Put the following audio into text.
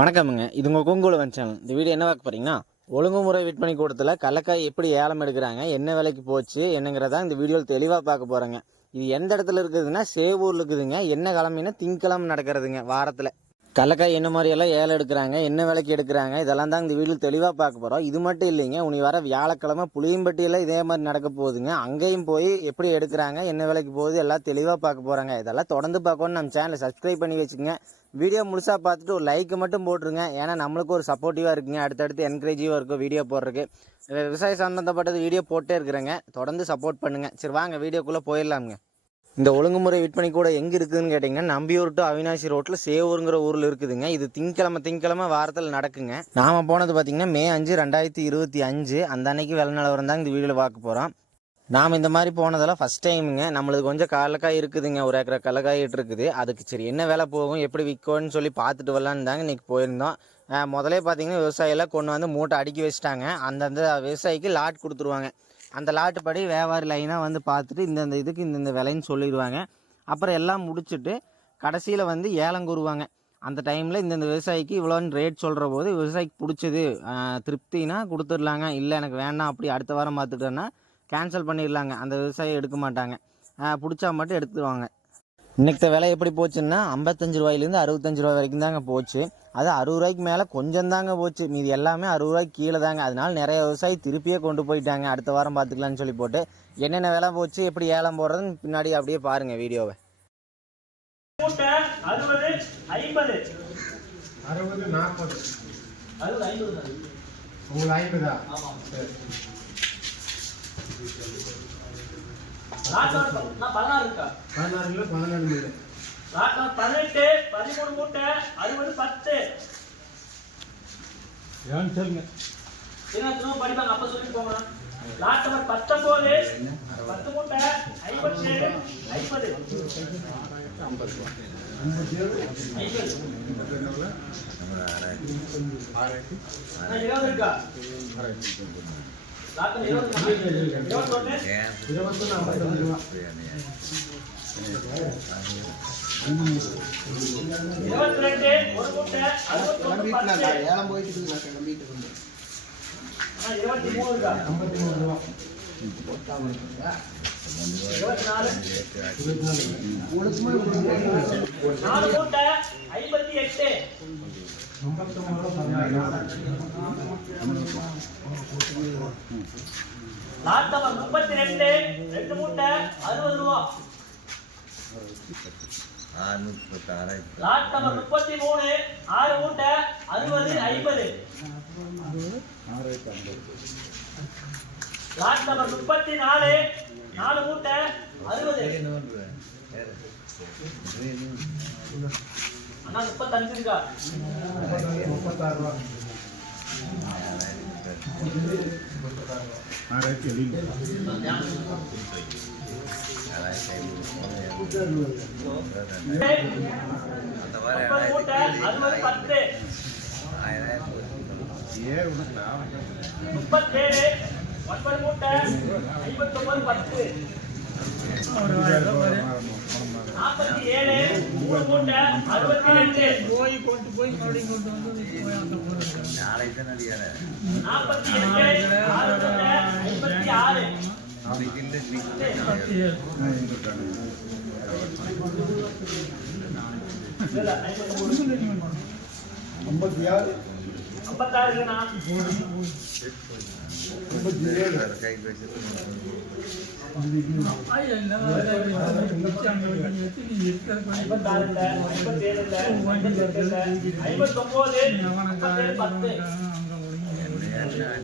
வணக்கமுங்க. இது உங்கள் கொங்குலவன் சேனல். இந்த வீடியோ என்ன பார்க்க போறீங்கன்னா ஒழுங்குமுறை விற்பனை கூடத்தில் கடலக்காய் எப்படி ஏலம் எடுக்கிறாங்க என்ன விலைக்கு போச்சு என்னங்கிறத இந்த வீடியோவில் தெளிவாக பார்க்க போகிறேங்க இது எந்த இடத்துல இருக்குதுன்னா சேவூரில் இருக்குதுங்க. என்ன கிழமைன்னா திங்கிழமை நடக்கிறதுங்க வாரத்தில். கடலக்காய் என்ன மாதிரியெல்லாம் ஏலம் எடுக்கிறாங்க என்ன விலைக்கு எடுக்கிறாங்க. இதெல்லாம் தான் இந்த வீட்டில் தெளிவாக பார்க்க போகிறோம் இது மட்டும் இல்லைங்க உனி வர வியாழக்கிழமை புளியம்பட்டியில் இதே மாதிரி நடக்க போகுதுங்க. அங்கேயும் போய் எப்படி எடுக்கிறாங்க என்ன விலைக்கு போகுது எல்லாம் தெளிவாக பார்க்க போகிறாங்க இதெல்லாம் தொடர்ந்து பார்க்கணும்னு நம்ம சேனலை சப்ஸ்கிரைப் பண்ணி வச்சுக்கோங்க. வீடியோ முழுசாக பார்த்துட்டு ஒரு லைக் மட்டும் போட்டுருங்க. ஏன்னா நம்மளுக்கு ஒரு சப்போர்ட்டிவாக இருக்குங்க. அடுத்தடுத்து என்கரேஜிவாக இருக்கும் வீடியோ போடுறதுக்கு. விவசாய சம்மந்தப்பட்டது வீடியோ போட்டே இருக்கிறேங்க. தொடர்ந்து சப்போர்ட் பண்ணுங்கள் சரி வாங்க வீடியோக்குள்ளே போயிடலாமுங்க. இந்த ஒழுங்குமுறை விற்பனை கூட எங்கே இருக்குதுன்னு கேட்டிங்கன்னா நம்பியூர் டு அவினாசி ரோட்டில் சேவூருங்கிற ஊரில் இருக்குதுங்க. இது திங்கக்கிழமை திங்கக்கிழமை வாரத்தில் நடக்குங்க. நாம் போனது பார்த்திங்கன்னா மே அஞ்சு ரெண்டாயிரத்தி இருபத்தி அஞ்சு. அந்த அன்னைக்கு வெள்ள நிலவரம் தான் இந்த வீடியோவில் பார்க்க போகிறோம் நாம் இந்த மாதிரி போனதெல்லாம் ஃபஸ்ட் டைமுங்க நம்மளுக்கு கொஞ்சம் கடலக்காய் இருக்குதுங்க. ஒரு ஏக்கரை கடலக்காய் இருக்குது. அதுக்கு சரி என்ன வேலை போகும் எப்படி விற்கும்னு சொல்லி பார்த்துட்டு வரலான்னு தாங்க இன்றைக்கி போயிருந்தோம். முதலே பார்த்தீங்கன்னா விவசாயியெல்லாம் கொண்டு வந்து மூட்டை அடுக்கி வச்சுட்டாங்க. அந்தந்த விவசாயிக்கு லாட் கொடுத்துருவாங்க. அந்த லாட்டு படி வியாபாரி லைனாக வந்து பார்த்துட்டு இந்தந்த இதுக்கு இந்தந்த விலைன்னு சொல்லிடுவாங்க. அப்புறம் எல்லாம் முடிச்சுட்டு கடைசியில் வந்து ஏலம் கூறுவாங்க. அந்த டைமில் இந்தந்த விவசாயிக்கு இவ்வளோன்னு ரேட் சொல்கிற போது விவசாயிக்கு பிடிச்சது திருப்தினா கொடுத்துடலாங்க. இல்லை எனக்கு வேண்டாம் அப்படி அடுத்த வாரம் பார்த்துட்டேன்னா கேன்சல் பண்ணிடலாங்க. அந்த விவசாயி எடுக்க மாட்டாங்க. பிடிச்சா மட்டும் எடுத்துருவாங்க. இன்னைக்கு விலை எப்படி போச்சுன்னா ஐம்பத்தஞ்சு ரூபாயிலேருந்து அறுபத்தஞ்சு ரூபாய் வரைக்கும் தாங்க போச்சு. அது அறுபது ரூபாய்க்கு மேலே கொஞ்சம் தாங்க போச்சு. மீதி எல்லாமே அறுபது ரூபாய்க்கு கீழே தாங்க. அதனால நிறைய விவசாயி திருப்பியே கொண்டு போயிட்டாங்க. அடுத்த வாரம் பார்த்துக்கலான்னு சொல்லி போட்டு என்னென்ன விலை போச்சு எப்படி ஏலம் போடுறதுன்னு பின்னாடி அப்படியே பாருங்க வீடியோவை. மூட்டை அறுபது ஐம்பது அறுபது நாற்பது. அறுபது ஐம்பது உங்களுக்கு ஐம்பதா? ஆமாம். சரி. பதினாறு கிலோ பதினாறு மீன் பதினெட்டு பதிமூணு மூட்டை அறுபது பத்து ஏன்னு சொல்லுங்க திரும்ப படிப்பாங்க அப்ப சொல்லி போங்க லாட் நம்பர் பத்தொன்பது பத்து மூட்டை ஐம்பத்தேழு ஐம்பது ஐம்பது இருபது இருக்கா லாட் நம்பர் இருபது இருபத்தொன்னு இருபத்தொன்று ஐம்பத்தஞ்சு ரூபா இருபத்தி ரெண்டு ஒரு மூட்டை அறுபத்தொன்னு பத்து ஏழம் போயிட்டு ஆ, இருபத்தி மூணு இருக்கா ஐம்பத்தி மூணு ரூபா இருபத்தி நாலு இருபத்தி நாலு நாலு மூட்டை ஐம்பத்தி எட்டு நம்பர் முப்பத்தி ரெண்டு ரெண்டு மூட்டை அறுபது ரூபா. லாட் நம்பர் முப்பத்தி மூணு ஆறு மூட்டை அறுபது ஐம்பது. லாட் நம்பர் முப்பத்தி நாலு நாலு மூட்டை அறுபது. அண்ணா முப்பத்தஞ்சு இருக்கா முப்பத்தாறு ரூபா ஆறாயிரத்தி முப்பத்தேழு ஒன்பது மூட்டை ஐம்பத்தொன்பது பத்து மூணு மூட்டை அறுபத்தி ரெண்டு நாற்பத்தி எட்டு ஆறு மூட்டை ஐம்பத்தி ஆறு. இல்ல, ஐம்பத்தி மூணு. ஐம்பத்தி ஆறு ஐம்பத்தாறு இல்லைண்ணா ஐம்பத்தி ஏழு ஐம்பத்தாறு இல்ல ஐம்பத்தேழு இல்ல ஐம்பத்தெட்டு இல்ல ஐம்பத்தொன்பது ஐம்பத்தேழு பத்து